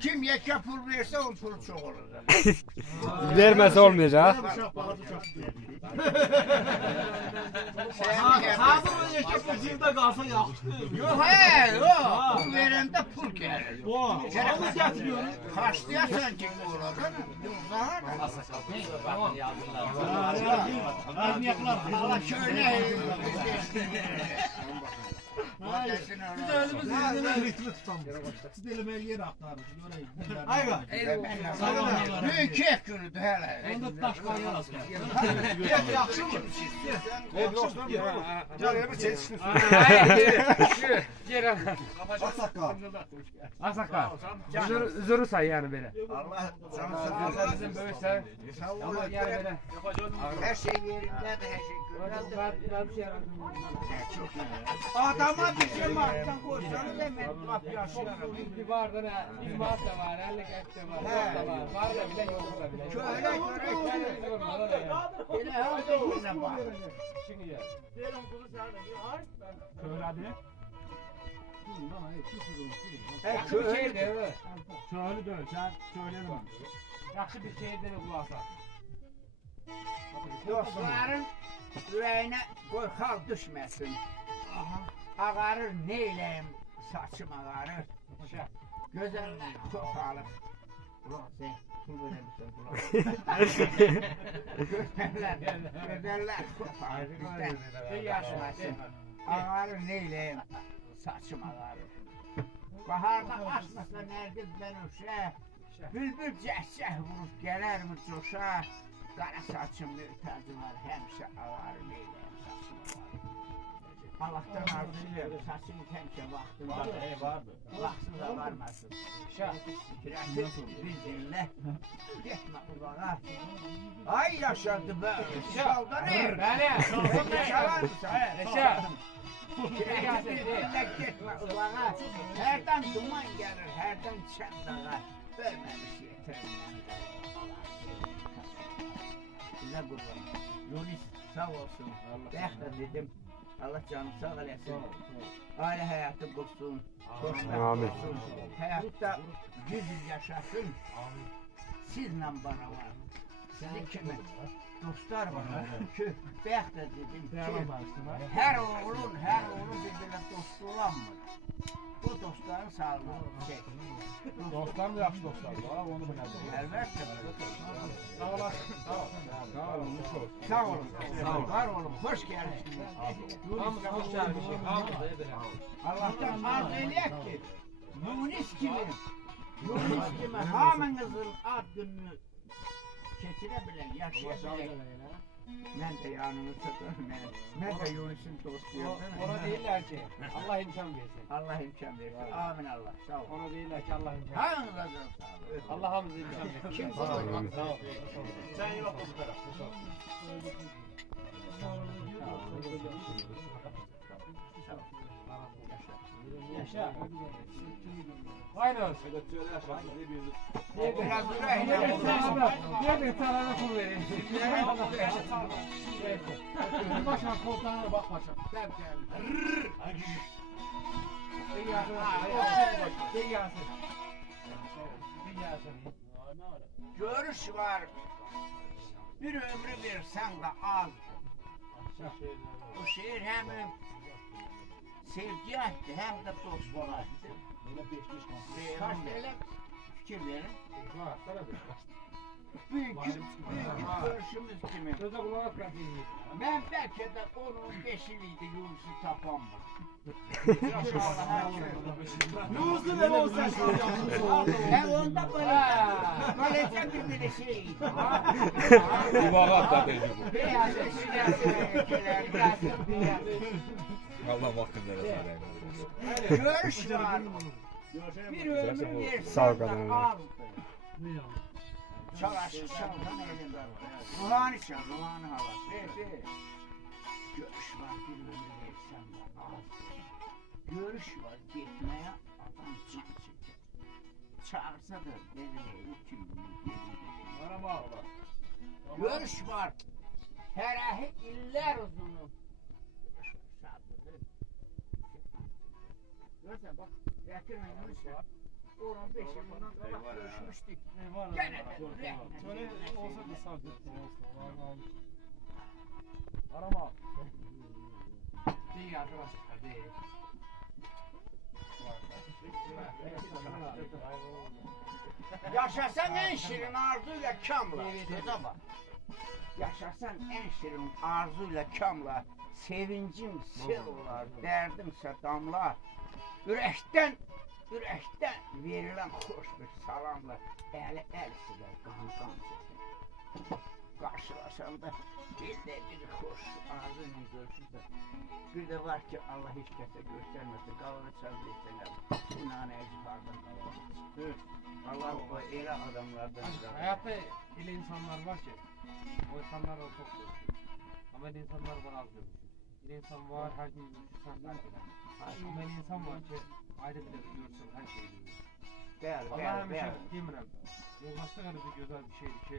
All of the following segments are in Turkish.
Kim yeke pul verse o pul çok olur. Vermese olmayacak. Abi o yeke bu cimde kalsa yaxşı. Yok he yok. Pul verende pul gelir. O. Alız getiriyor. Karşılayasan ki bu oradan. Allah şöyle. Biz elimizi elinden ritmi tutamıyoruz. Siz elime yer aktarın. Ayga. Büyük günüdür hele. Onda taş kayar asker. Get yaxşı mı? Asaka. Zor, zoru say yani böyle. Allah canı sağ olsun. Bizim böyle say. Sağ Ama olun. yani böyle. Her şey yerinde de her şey Ben, güzel. ben bir şey iyi. Adama şey yaşıyorum. Bir vardı ne? Bir var da var, ellik et de var, yok da var. Var da bile yok da bile. Şöyle göre Sorma da ya. Yine her yine bak. Şimdi ya. He, Yaxşı bir köy- şey değil mi? Şöyle dön. Sen söyleyelim. Yaxşı bir şey değil bu asa. Dostların yüreğine korkak düşmesin. Ağarır neyleyim saçım ağarır. Gözeller çok alır. Ulan sen pul ulan. Çok yaşmasın. Ağarır neyleyim saçım ağarır. Baharda açmasa nergis ben uşa. Bülbül cəhcəh vurub gələr mi coşa? Qara saçımda ürpəci var, həmişə ağarır neyləyəm saçım ağarır. Allah'tan arzu ediyorum, saçını həmişə vaxtında. vardı. Vaxtsız ağarmasın. Şah, fikirəsin, bir dinlə. Getmə uzağa. Ay yaşadı be, şalda ne? Bəli. Mısın? Reşat. Fikirəsin, bir dinlə, getmə uzağa. Hərdən duman gəlir, hərdən çəndağa. Verməmiş yetirməni. Size kurban. Yunus sağ olsun. De dedim. Allah canı sağ eləsin. Aile hayatı. Xoşbəxt Amin. Hayatta 100 yıl yaşasın. Sizle bana var. Sizi kimi? Dostlar bana. Ki, bəxt də dedim ki, her oğlun, her oğlun birbirine dost olanmır. Bu dostların sağlığı şey. Dostlar mı yaxşı dostlar? Ha, onu bilədim. Elbette. Sağ olasın. Sağ ol. Sağ ol. Nuş ol. Sağ olun. Sağ olun. Var olun. Hoş geldiniz. Hamısı hoş böyle. Allah'tan arzu eləyək ki, Yunus kimi, Yunus kimi hamınızın ad gününü keçirə bilək, yaşaya bilək. Mən də yanınızda mən, mən də Yunus'un dostuyum. Ona değiller ki Allah imkan versin. Allah imkan versin. Amin Allah. Sağ olun. Ona değiller ki Allah imkan versin. Da sağ olun. Allah hamıza imkan versin. Kim Sağ olur? Sağ ol. Sen yok bu taraf. Yaşa. Aynen olsun. Biraz durayım. Diye bir tane pul vereyim. Bir başına koltuğuna bak başa. Gel gel. Bir gelsin. Bir gelsin. Bir gelsin. Görüş var. Bir ömrü versen de az. Bu şehir hem sevgi etti hem de dostluğa etti. Kaç tane fikir verin. Büyük, büyük görüşümüz kimi. Söze kulak bırakayım. Ben belki de onun beşiliydi Yunus'u tapamadım. Yunus'un evi olsa Ben onda böyle, böylece bir bir şey. Kulağına da dedi bu. Beyaz eşyalar, beyaz beyaz. Allah hakkını versin. Görüş var. Bir ömür versen Sağ ol kadın. azdı. Çalaşı çaldan elinde. Ruhani çal, ruhani havası. Görüş var, bir ömür versen de az. Görüş var, gitmeye adam can çeker. Çağırsa da dediler, kim bilir, Görüş var. Herahi iller uzunu. Mesela bak yakın ayımızda 15 yıl bundan kabak görüşmüştük. Eyvallah. Gene de rehmet. Şöyle olsa da olsun. Vallahi. Arama. Değil arkadaşlar değil. Yaşasan en şirin arzuyla kamla. Söze bak. Yaşasan en şirin arzuyla kamla. Sevincim sel olar, derdimse damla. Ürəkdən, ürəkdən verilən xoş bir salamla əli əl silər, qan qan çəkir. Qarşılaşanda bir də bir xoş arzu ilə bir də var ki Allah heç kəsə göstərməsin, qalını çəvr etsinlər. İnan əcfardan qalır. Allah o elə adamlardan razı. Hayatta öyle insanlar var ki, o insanlar da çok görüşür. Ama insanlar var az görüşür. Bir insan var her gün eder. Ama öyle insan var ki, ayrı bir de görürsün her şeyi görür. Bəli, Allah bəli, həmişə bəli. demirəm. Yoldaşlıq bir gözəl bir şeydir ki,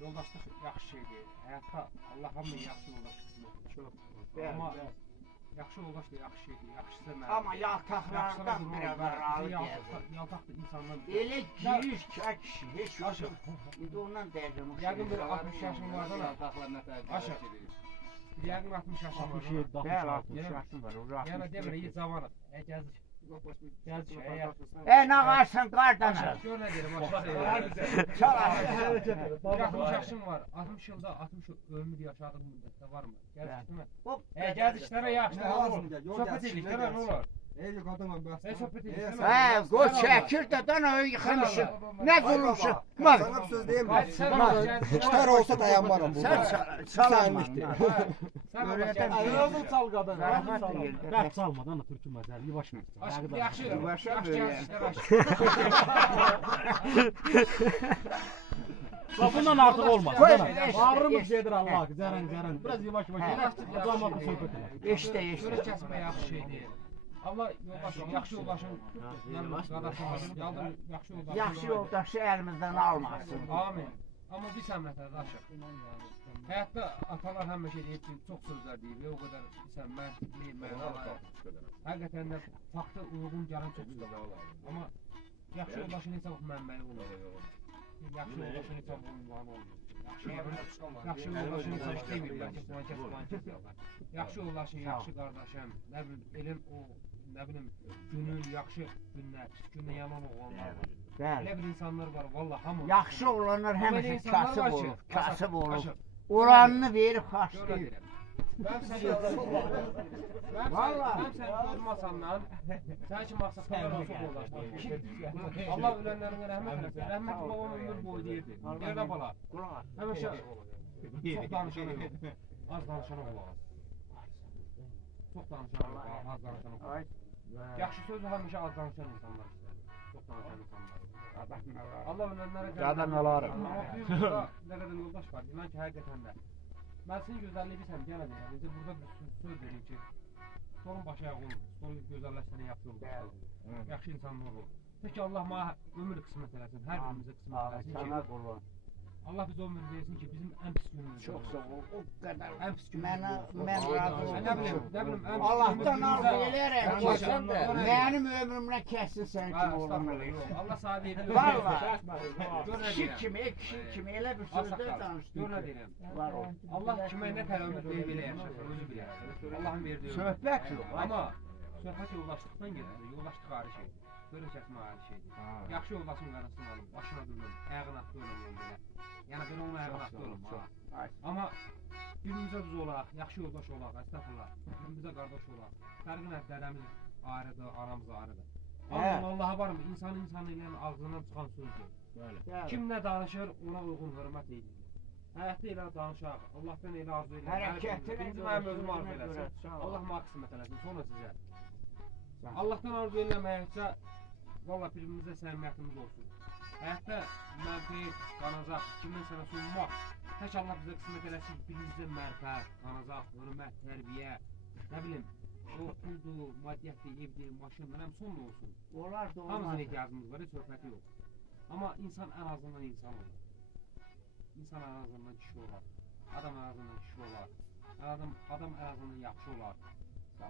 yoldaşlıq yaxşı şeydir. Həyatda Allah hamıya yaxşı yoldaş qismət. Çox. Bəli, Amma bəli. yaxşı yoldaş da yaxşı şeydir. Yaxşısı mən. Amma yaltaqlardan biraz aralı gəzir. Yaltaq da insandan. Elə girir ki, kişi, heç yox. Aşıq. İndi ondan dərdim. Yəqin bir 60 yaşım var da lan. Aşıq. Bir yəqin 60 yaşım var. 67, Bəli, 66. 60 yaşım var. o Yəni 60 demirəm, yaşım. heç zamanı. Ə gəziş. Gəziş. E nə qarsan qardan? Gör nə deyirəm. Çal. 60 yaşım var. 60 ildə 60 ömür yaşadığım. Ə gəzişlərə yaxşı. Nə lazım gəl, yol Söhbət gəzişinə edik, nə gəlsin. olur? Ey qadınla bəs. Nə söhbət edik? Hə, qoy çəkir də dən o yıxılmışıq. Nə durmuşuq? Bak. Sana bir söz diyeyim mi? sen bak, Çıkar olsa dayanmaram Sən burada. çal qadın. Zarafat deyil. Rəq salmadan da türkü məzəli yavaş məzəli. Aşk yaxşı. Yaxşı böyle. Lafından artıq olmaz. Dana. Bağrımız eş- gedir Allah. Zərən zərən. Biraz yavaş yavaş. Cəmaatla söhbət elə. Eşdə, eşdə. Görə kəsmə yaxşı şey. Allah yoldaşım, yaxşı yoldaşım, qardaşım, yalnız yaxşı yoldaşım. Yaxşı yoldaşı əlimizdən almasın. Amin. Amma bir sən məsələdaşım. Həyatda atalar həmişə deyib ki, çox sözlər deyib o qədər sən məntiqli, mənalı. Həqiqətən də fakta uyğun gələn çox sözlər olar. Amma yaxşı yoldaşın hesab mənbəyi olur. Yaxşı yoldaşın hesab ünvanı olur. Yaxşı yaxşı yoldaşın hesab demir, bəlkə kəs yazar. Yaxşı yoldaşın, yaxşı qardaşım, nə bilim, elin o nə bilim, günün yaxşı günlər, pis günlə yaman oğlanlar var. Bəli. Elə bir insanlar var, valla hamı. Yaxşı olanlar həmişə kasıb olur. Kasıb olur. Oranını verib deyirəm. Mən səni Mən Vallahi. mən səni görməsəmdən sən ki maqsadlar olsa yoldaşlar. Allah ölənlərinə rəhmət eləsin. Rəhmət babam ömür boyu deyirdi. Yerdə bala. Qulaq as. Həmişə çox danışana yox. Az danışana qulaq as. Çox as, az as. Yaxşı sözü həmişə az danışan insanlar istəyir. Çox danışan insanlar. Allah ölənlərə. Amma burada nə qədər yoldaş var. İnan ki, həqiqətən də. Mən sizin gözəlliyi bilsəm, yenə deyirəm. İndi burada söz, söz verin ki, sorun baş ayağı olmur. Sorun gözəlləşsənə yaxşı olur. Yaxşı insanlar olur. Peki Allah mənə ömür qismət eləsin. Hər birimizə qismət eləsin ki. Allah bizə ömür versin ki, bizim ən pis günümüzdə. Çox sağ ol. O qədər. Ən pis Mənə günümüzdə. mən razı Nə oldum. bilim, nə bilim, ən pis Allahdan günümüzdə- arzu elərəm ki, Maşallah. mənim ömrümlə kəssin sən Ha, kimi estağfurullah, versin. Allah sağ verir. Vallahi. Kişi kimi, kişi kimi elə bir sözlər saqqal. danışdı. Gör nə deyirəm. Var o. Allah kimə nə tər ömür verib elə yaşasın, özü bilər. Allahın verdiyi ömür. Söhbət yox. Amma söhbət yoldaşlıqdan gedir. Yoldaşlıq ayrı şeydir. Görəcəkmə ayrı şeydir. Yaxşı yoldaşın qarşısını alım, başına dönüm, ayağına dönüm belə. Yəni belə onun ayağına dönüm. Amma birimizə biz olaq, yaxşı yoldaş olaq, əstəğfurullah. Birimizə qardaş olaq. Fərqi nə dədəmiz ayrıdır, anamız ayrıdır. Hə. Allah Allaha varmı? İnsan insan ilə ağzından çıxan sözdür. Bəli. Kim nə danışır, ona uyğun hörmət edilir. Həyatda elə danışaq, Allahdan elə arzu Birinci görə, mənim özüm arzu eləsin. Allah mənə qismət eləsin, sonra sizə. Allahdan arzu eləməyəcə, valla birimizə səmimiyyətimiz olsun. Həyatda mənfiq, qanacaq, kimin sənə sunmaq, tək Allah bizə qismət eləsin, birimizə mərfət, qanacaq, hörmət, tərbiyə, nə bilim, o puldur, maddiyyətdir, evdir, maşın, mənəm son olsun. Olar da olmaz. Hamımızın ehtiyacımız var, heç söhbəti yox. Amma insan ən azından insan olur. İnsan ən azından kişi olar. Adam ən azından kişi olar. Adam, adam ən azından yaxşı olar.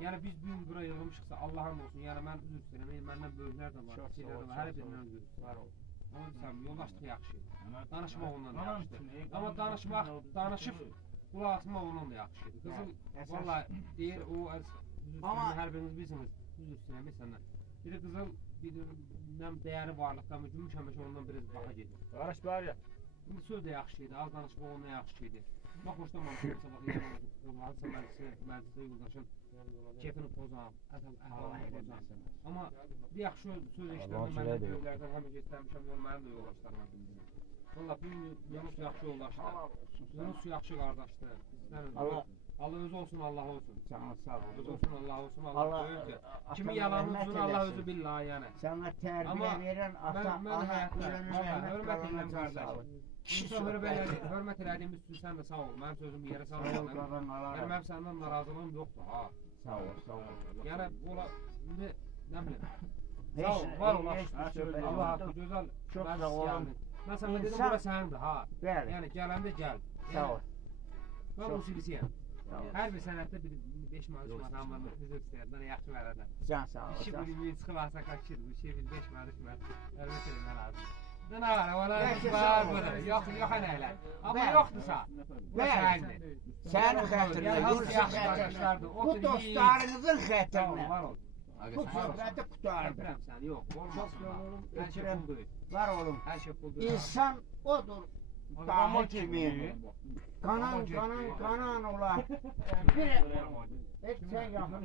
Yəni biz bu gün bura yığılmışıqsa Allahın olsun. Yəni mən üzr istəyirəm. Məndən böyüklər də var, Çox sağ ol, də var. Hər çox sağ ol. birindən üzr var ol. Onu desəm, yoldaşlıq yaxşı. Danışmaq ondan da yaxşıdır. Amma danışmaq, danışıb qulaq asmaq ondan da yaxşıdır. Qızıl Əsas- vallahi deyir o az üzr Amma- istəyirəm, hər biriniz bilirsiniz. Üzr istəyirəm səndən. Bir də qızıl bir nəm dəyəri varlıqdan gümüş həmişə ondan biraz baha gedir. Qardaş bari. İndi söz də yaxşı idi, az danışmaq ondan yaxşı idi. Bax xoşlamamışam sabah yəni onların məclisə məclisə yoldaşın kefini pozam, əhval əhvalını pozam. Amma bir yaxşı söz Allahın mən də böyüklərdən həmişə istəmişəm, yol mənim də yoldaşlarıma bildirim. Valla bu Yunus yaxşı yoldaşdır. Yunus yaxşı qardaşdır. Bizdən Allah- Allah özü olsun, Allah olsun. Sana sağ ol. Özü olsun, Allah olsun, Allah Allah böyükdür. atana Kimi üzünü Allah özü billah yəni. Sana terbiye Ama veren ata, Mən mən ana, ol. qardaş. İnsan hörmət elədi, hörmət elədiyimiz üçün sən də sağ ol. Mənim sözüm yerə ol, alarım. mənim səndən narazılığım yoxdur ha. Sağ ol, sağ ol. Yəni ola indi nə bilim. Sağ ol, var ol. Allah haqqı gözəl. Çox sağ gəldin. Mən sənə dedim bura sənindir ha. Yəni gələndə gəl. sağ ol. Mən musiqisiyəm. Sağ ol. Hər bir sənətdə bir 5 manat, 3 manat amma üzr istəyirəm. Mənə yaxşı verəsən. Can sağ ol. Bu gün çıxıb alsa kaçır. Bu şey 5 manat, 3 manat. Hörmət eləmə lazım. Var? Valla var sağ burada. Bu Bəli. sənindir. Sənin xətrinə, Yəni, Yunus'un hamısı yaxşı xətrinə. qardaşlardır. Bu dostlarınızın Sağ ol. Bu. Öpürəm səni. Yox, olmaz. Sağ şey. Var oğlum. Hər şey. İnsan odur. Kimi. Kanan, kanan, kanan olar. Bir, heç sen.